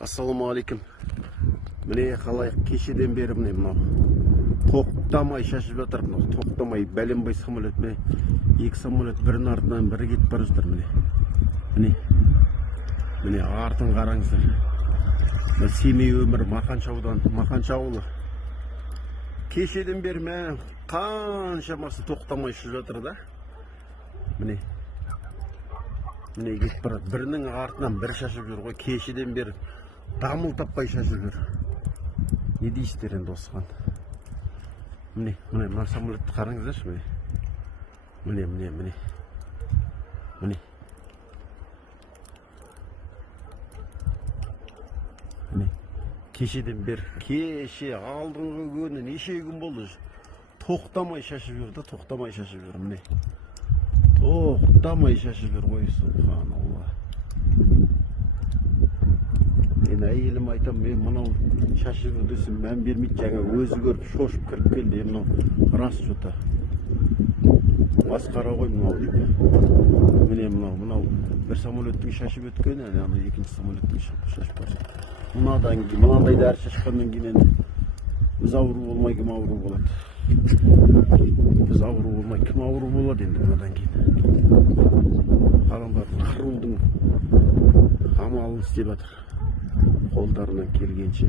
Ассалаумағалейкум. Міне қалай кешеден бері міне мынау тоқтамай шашып жатыр. Мынау тоқтамай бәленбай самолет. Міне екі самолет бірінің артынан бірі кетіп бара жатыр. Міне артын қараңыздар. Мына Семей өмір Мақаншы ауданы, Мақаншы ауылы. Кешеден бері міне қаншамасы тоқтамай ұшып жатыр да. Міне кетіп барады. Бірінің артынан бір шашып жүр ғой. Кешеден бері дамыл таппай шашып жүр. Не дейсіздер енді осыған? Мына самолетті қараңыздаршы. Міне. Кешеден бері, кеше алдыңғы күні неше күн болды. Тоқтамай шашып жүр да, тоқтамай шашып жүр. Міне. Тоқтамай шашып жүр ғой, субханалла. Мен әйелім айтам, мен мынау шашып жүр десем мән бермейді, жаңа өзі көріп шошып кіріп келді. Мынау рас жота. Масқара ғой мынау дейді. Міне мынау бір самолеттің шашып өткені, ана екінші самолеттің шашып бар. Мынандай дәрі шашқаннан кейін енді біз ауру болмай кім ауру болады? Біз ауру болмай кім ауру болады енді мынадан кейін? Адамдар қырудың амалын істеп жатыр қолдарынан келгенше.